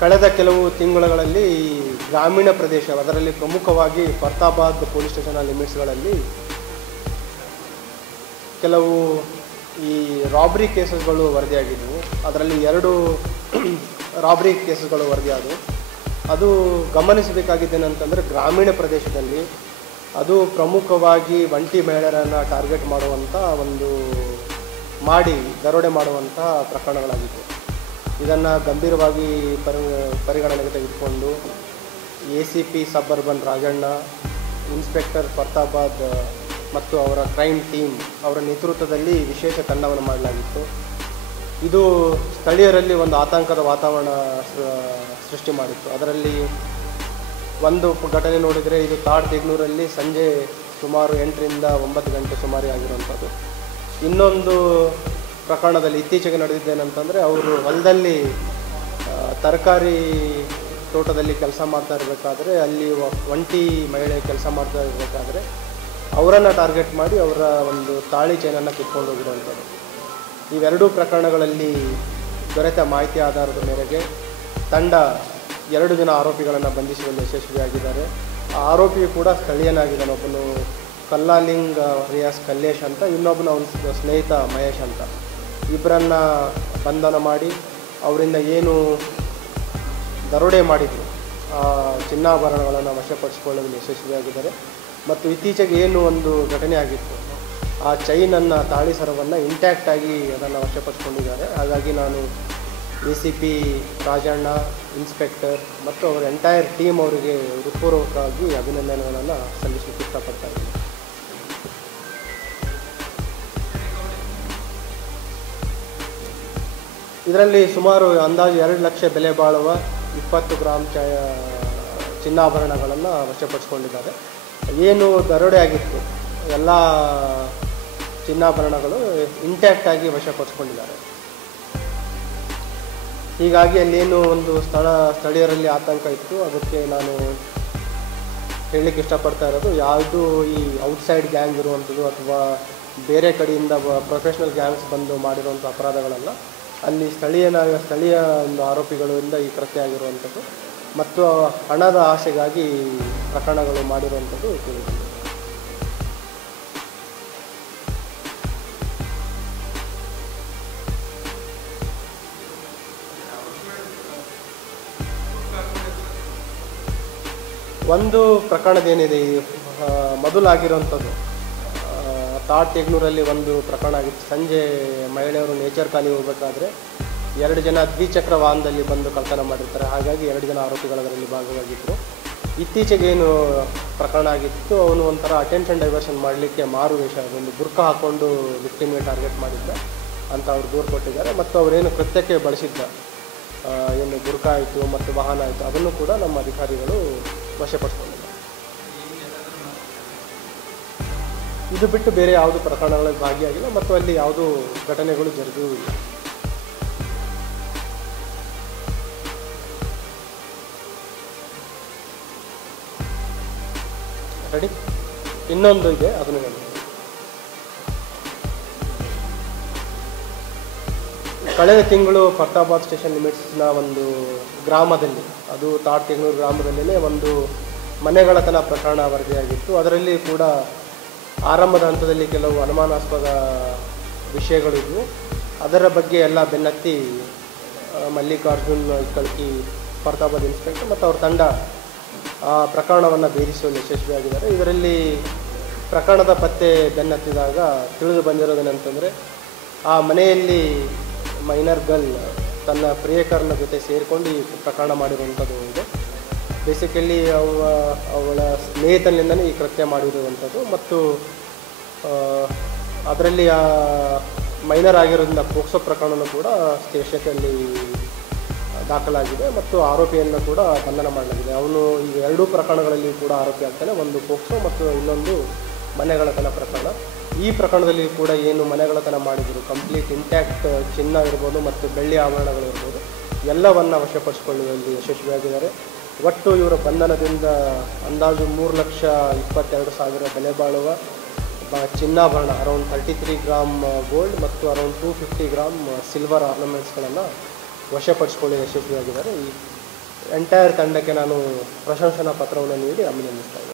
ಕಳೆದ ಕೆಲವು ತಿಂಗಳುಗಳಲ್ಲಿ ಗ್ರಾಮೀಣ ಪ್ರದೇಶ, ಅದರಲ್ಲಿ ಪ್ರಮುಖವಾಗಿ ಫರ್ತಾಬಾದ್ ಪೊಲೀಸ್ ಸ್ಟೇಷನ್ ಲಿಮಿಟ್ಸ್ಗಳಲ್ಲಿ ಕೆಲವು ಈ ರಾಬ್ರಿ ಕೇಸಸ್ಗಳು ವರದಿಯಾಗಿದ್ದವು. ಅದರಲ್ಲಿ 2 ರಾಬ್ರಿ ಕೇಸಸ್ಗಳು ವರದಿಯಾದವು. ಅದು ಗಮನಿಸಬೇಕಾಗಿದ್ದೇನೆಂತಂದರೆ, ಗ್ರಾಮೀಣ ಪ್ರದೇಶದಲ್ಲಿ ಅದು ಪ್ರಮುಖವಾಗಿ ಒಂಟಿ ಮಹಿಳೆಯರನ್ನು ಟಾರ್ಗೆಟ್ ಮಾಡುವಂಥ ದರೋಡೆ ಮಾಡುವಂಥ ಪ್ರಕರಣಗಳಾಗಿತ್ತು. ಇದನ್ನು ಗಂಭೀರವಾಗಿ ಪರಿಗಣನೆಗೆ ತೆಗೆದುಕೊಂಡು ACP ಸಬ್-ಅರ್ಬನ್ ರಾಜಣ್ಣ, ಇನ್ಸ್ಪೆಕ್ಟರ್ ಫರ್ತಾಬಾದ್ ಮತ್ತು ಅವರ ಕ್ರೈಮ್ ಟೀಮ್ ಅವರ ನೇತೃತ್ವದಲ್ಲಿ ವಿಶೇಷ ತಂಡವನ್ನು ಮಾಡಲಾಗಿತ್ತು. ಇದು ಸ್ಥಳೀಯರಲ್ಲಿ ಒಂದು ಆತಂಕದ ವಾತಾವರಣ ಸೃಷ್ಟಿ ಮಾಡಿತ್ತು. ಅದರಲ್ಲಿ ಒಂದು ಘಟನೆ ನೋಡಿದರೆ, ಇದು ತಾಡ್ತಿಗ್ನೂರಲ್ಲಿ ಸಂಜೆ ಸುಮಾರು 8ರಿಂದ 9 ಗಂಟೆ ಸುಮಾರು ಆಗಿರುವಂಥದ್ದು. ಇನ್ನೊಂದು ಪ್ರಕರಣದಲ್ಲಿ ಇತ್ತೀಚೆಗೆ ನಡೆದಿದ್ದೇನೆಂತಂದರೆ, ಅವರು ಹೊಲದಲ್ಲಿ ತರಕಾರಿ ತೋಟದಲ್ಲಿ ಕೆಲಸ ಮಾಡ್ತಾ ಇರಬೇಕಾದ್ರೆ, ಅಲ್ಲಿ ಒಂಟಿ ಮಹಿಳೆ ಕೆಲಸ ಮಾಡ್ತಾ ಇರಬೇಕಾದ್ರೆ ಅವರನ್ನು ಟಾರ್ಗೆಟ್ ಮಾಡಿ ಅವರ ಒಂದು ತಾಳಿ ಚೈನನ್ನು ಕಿತ್ಕೊಂಡು ಹೋಗಿರುವಂಥದ್ದು. ಇವೆರಡೂ ಪ್ರಕರಣಗಳಲ್ಲಿ ದೊರೆತ ಮಾಹಿತಿ ಆಧಾರದ ಮೇರೆಗೆ ತಂಡ 2 ಜನ ಆರೋಪಿಗಳನ್ನು ಬಂಧಿಸುವಲ್ಲಿ ಯಶಸ್ವಿಯಾಗಿದ್ದಾರೆ. ಆ ಆರೋಪಿಯು ಕೂಡ ಸ್ಥಳೀಯನಾಗಿದ್ದಾನೆ. ಒಬ್ಬನು ಕಲ್ಲಾಲಿಂಗ್ ರಿಯಾಸ್ ಕಲ್ಲೇಶ್ ಅಂತ, ಇನ್ನೊಬ್ಬನ ಅವನ ಸ್ನೇಹಿತ ಮಹೇಶ್ ಅಂತ. ಇಬ್ಬರನ್ನ ಬಂಧನ ಮಾಡಿ ಅವರಿಂದ ಏನು ದರೋಡೆ ಮಾಡಿದ್ರು ಆ ಚಿನ್ನಾಭರಣಗಳನ್ನು ವಶಪಡಿಸಿಕೊಳ್ಳಲು ಯಶಸ್ವಿಯಾಗಿದ್ದಾರೆ. ಮತ್ತು ಇತ್ತೀಚೆಗೆ ಏನು ಒಂದು ಘಟನೆ ಆಗಿತ್ತು, ಆ ಚೈನನ್ನು, ತಾಳಿ ಸರವನ್ನು ಇಂಟ್ಯಾಕ್ಟಾಗಿ ಅದನ್ನು ವಶಪಡಿಸಿಕೊಂಡಿದ್ದಾರೆ. ಹಾಗಾಗಿ ನಾನು ACP ರಾಜಣ್ಣ, ಇನ್ಸ್ಪೆಕ್ಟರ್ ಮತ್ತು ಅವರ ಎಂಟೈರ್ ಟೀಮ್ ಅವರಿಗೆ ಹೃತ್ಪೂರ್ವಕವಾಗಿ ಅಭಿನಂದನೆಗಳನ್ನು ಸಲ್ಲಿಸಲಿಕ್ಕೆ ಇಷ್ಟಪಡ್ತಾ ಇದ್ದೀನಿ. ಇದರಲ್ಲಿ ಸುಮಾರು ಅಂದಾಜು 2 ಲಕ್ಷ ಬೆಲೆ ಬಾಳುವ 20 ಗ್ರಾಂ ಚಿನ್ನಾಭರಣಗಳನ್ನು ವಶಪಡಿಸಿಕೊಂಡಿದ್ದಾರೆ. ಏನು ದರೋಡೆ ಆಗಿತ್ತು ಎಲ್ಲ ಚಿನ್ನಾಭರಣಗಳು ಇಂಟ್ಯಾಕ್ಟಾಗಿ ವಶಪಡಿಸಿಕೊಂಡಿದ್ದಾರೆ. ಹೀಗಾಗಿ ಅಲ್ಲೇನು ಒಂದು ಸ್ಥಳೀಯರಲ್ಲಿ ಆತಂಕ ಇತ್ತು. ಅದಕ್ಕೆ ನಾನು ಹೇಳಲಿಕ್ಕೆ ಇಷ್ಟಪಡ್ತಾ ಇರೋದು, ಯಾವುದು ಈ ಔಟ್ಸೈಡ್ ಗ್ಯಾಂಗ್ ಇರುವಂಥದ್ದು ಅಥವಾ ಬೇರೆ ಕಡೆಯಿಂದ ಪ್ರೊಫೆಷ್ನಲ್ ಗ್ಯಾಂಗ್ಸ್ ಬಂದು ಮಾಡಿರುವಂಥ ಅಪರಾಧಗಳಲ್ಲ. ಅಲ್ಲಿ ಸ್ಥಳೀಯ ಒಂದು ಆರೋಪಿಗಳಿಂದ ಈ ಕೃತ್ಯ ಆಗಿರುವಂಥದ್ದು ಮತ್ತು ಹಣದ ಆಸೆಗಾಗಿ ಪ್ರಕರಣಗಳು ಮಾಡಿರುವಂಥದ್ದು ತಿಳಿದಿದೆ. ಒಂದು ಪ್ರಕರಣದೇನಿದೆ, ಮೊದಲಾಗಿರುವಂಥದ್ದು ತಾಡ್ತಿಗ್ನೂರಲ್ಲಿ ಒಂದು ಪ್ರಕರಣ ಆಗಿತ್ತು. ಸಂಜೆ ಮಹಿಳೆಯರು ನೇಚರ್ ಖಾಲಿ ಹೋಗಬೇಕಾದ್ರೆ 2 ಜನ ದ್ವಿಚಕ್ರ ವಾಹನದಲ್ಲಿ ಬಂದು ಕಳ್ತನ ಮಾಡಿರ್ತಾರೆ. ಹಾಗಾಗಿ 2 ಜನ ಆರೋಪಿಗಳು ಅದರಲ್ಲಿ ಭಾಗವಾಗಿದ್ದರು. ಇತ್ತೀಚೆಗೇನು ಪ್ರಕರಣ ಆಗಿತ್ತು, ಅವನು ಒಂಥರ ಅಟೆನ್ಷನ್ ಡೈವರ್ಷನ್ ಮಾಡಲಿಕ್ಕೆ ಮಾರುವೇಷ, ಒಂದು ಬುರ್ಕಾ ಹಾಕ್ಕೊಂಡು ವಿಕ್ಟಿಮ್ಗೆ ಟಾರ್ಗೆಟ್ ಮಾಡಿದ್ದ ಅಂತ ಅವ್ರು ದೂರು ಕೊಟ್ಟಿದ್ದಾರೆ. ಮತ್ತು ಅವರೇನು ಕೃತ್ಯಕ್ಕೆ ಬಳಸಿದ್ದ ಏನು ಬುರ್ಕಾ ಆಯಿತು ಮತ್ತು ವಾಹನ ಆಯಿತು, ಅದನ್ನು ಕೂಡ ನಮ್ಮ ಅಧಿಕಾರಿಗಳು ವಶಪಡಿಸ್ಕೊಂಡಿದ್ದಾರೆ. ಇದು ಬಿಟ್ಟು ಬೇರೆ ಯಾವುದು ಪ್ರಕರಣಗಳಲ್ಲಿ ಭಾಗಿಯಾಗಿಲ್ಲ ಮತ್ತು ಅಲ್ಲಿ ಯಾವುದೂ ಘಟನೆಗಳು ಜರುಗಿಯೂ ಇಲ್ಲ. ರೆಡಿ? ಇನ್ನೊಂದು ಇದೆ, ಅದನ್ನು ಹೇಳಿ. ಕಳೆದ ತಿಂಗಳು ಫರ್ತಾಬಾದ್ ಸ್ಟೇಷನ್ ಲಿಮಿಟ್ಸ್ನ ಒಂದು ಗ್ರಾಮದಲ್ಲಿ, ಅದು ತಾಡ್ತಿಗ್ನೂರು ಗ್ರಾಮದಲ್ಲೇ ಒಂದು ಮನೆಗಳತನ ಪ್ರಕರಣ ವರದಿಯಾಗಿತ್ತು. ಅದರಲ್ಲಿ ಕೂಡ ಆರಂಭದ ಹಂತದಲ್ಲಿ ಕೆಲವು ಅನುಮಾನಾಸ್ಪದ ವಿಷಯಗಳಿದ್ವು. ಅದರ ಬಗ್ಗೆ ಎಲ್ಲ ಬೆನ್ನತ್ತಿ ಮಲ್ಲಿಕಾರ್ಜುನ್ ಇಕ್ಕಳ್ಕಿ, ಫರ್ತಾಬಾದ್ ಇನ್ಸ್ಪೆಕ್ಟರ್ ಮತ್ತು ಅವ್ರ ತಂಡ ಆ ಪ್ರಕರಣವನ್ನು ಭೇದಿಸುವಲ್ಲಿ ಯಶಸ್ವಿಯಾಗಿದ್ದಾರೆ. ಇದರಲ್ಲಿ ಪ್ರಕರಣದ ಪತ್ತೆ ಬೆನ್ನತ್ತಿದಾಗ ತಿಳಿದು ಬಂದಿರೋದೇನೆಂತಂದರೆ, ಆ ಮನೆಯಲ್ಲಿ ಮೈನರ್ ಗರ್ಲ್ ತನ್ನ ಪ್ರಿಯಕರನ ಜೊತೆ ಸೇರಿಕೊಂಡು ಈ ಪ್ರಕರಣ ಮಾಡಿರುವಂಥದ್ದು ಇದೆ. ಬೇಸಿಕಲಿ ಅವಳ ಸ್ನೇಹಿತನಿಂದಲೇ ಈ ಕೃತ್ಯ ಮಾಡಿರುವಂಥದ್ದು ಮತ್ತು ಅದರಲ್ಲಿ ಆ ಮೈನರ್ ಆಗಿರೋದ್ರಿಂದ ಪೋಕ್ಸೋ ಪ್ರಕರಣವೂ ಕೂಡ ಸ್ಟೇಷನಲ್ಲಿ ದಾಖಲಾಗಿದೆ ಮತ್ತು ಆರೋಪಿಯನ್ನು ಕೂಡ ಬಂಧನ ಮಾಡಲಾಗಿದೆ. ಅವನು ಈ 2 ಪ್ರಕರಣಗಳಲ್ಲಿ ಕೂಡ ಆರೋಪಿ ಆಗ್ತಾನೆ, ಒಂದು ಪೋಕ್ಸೋ ಮತ್ತು ಇನ್ನೊಂದು ಮನೆಗಳತನ ಪ್ರಕರಣ. ಈ ಪ್ರಕರಣದಲ್ಲಿ ಕೂಡ ಏನು ಮನೆಗಳತನ ಮಾಡಿದರು, ಕಂಪ್ಲೀಟ್ ಇಂಟ್ಯಾಕ್ಟ್ ಚಿನ್ನ ಇರ್ಬೋದು ಮತ್ತು ಬೆಳ್ಳಿ ಆಭರಣಗಳಿರ್ಬೋದು, ಎಲ್ಲವನ್ನು ವಶಪಡಿಸಿಕೊಳ್ಳುವಲ್ಲಿ ಯಶಸ್ವಿಯಾಗಿದ್ದಾರೆ. ಒಟ್ಟು ಇವರ ಬಂಧನದಿಂದ ಅಂದಾಜು 3,22,000 ಬೆಲೆ ಬಾಳುವ ಚಿನ್ನಾಭರಣ ಅರೌಂಡ್ 33 ಗ್ರಾಮ್ ಗೋಲ್ಡ್ ಮತ್ತು ಅರೌಂಡ್ 250 ಗ್ರಾಮ್ ಸಿಲ್ವರ್ ಆರ್ನಮೆಂಟ್ಸ್ಗಳನ್ನು ವಶಪಡಿಸಿಕೊಳ್ಳಲು ಯಶಸ್ವಿಯಾಗಿದ್ದಾರೆ. ಈ ಎಂಟೈರ್ ತಂಡಕ್ಕೆ ನಾನು ಪ್ರಶಂಸನಾ ಪತ್ರವನ್ನು ನೀಡಿ ಅಭಿನಂದಿಸ್ತಾ ಇದ್ದೇನೆ.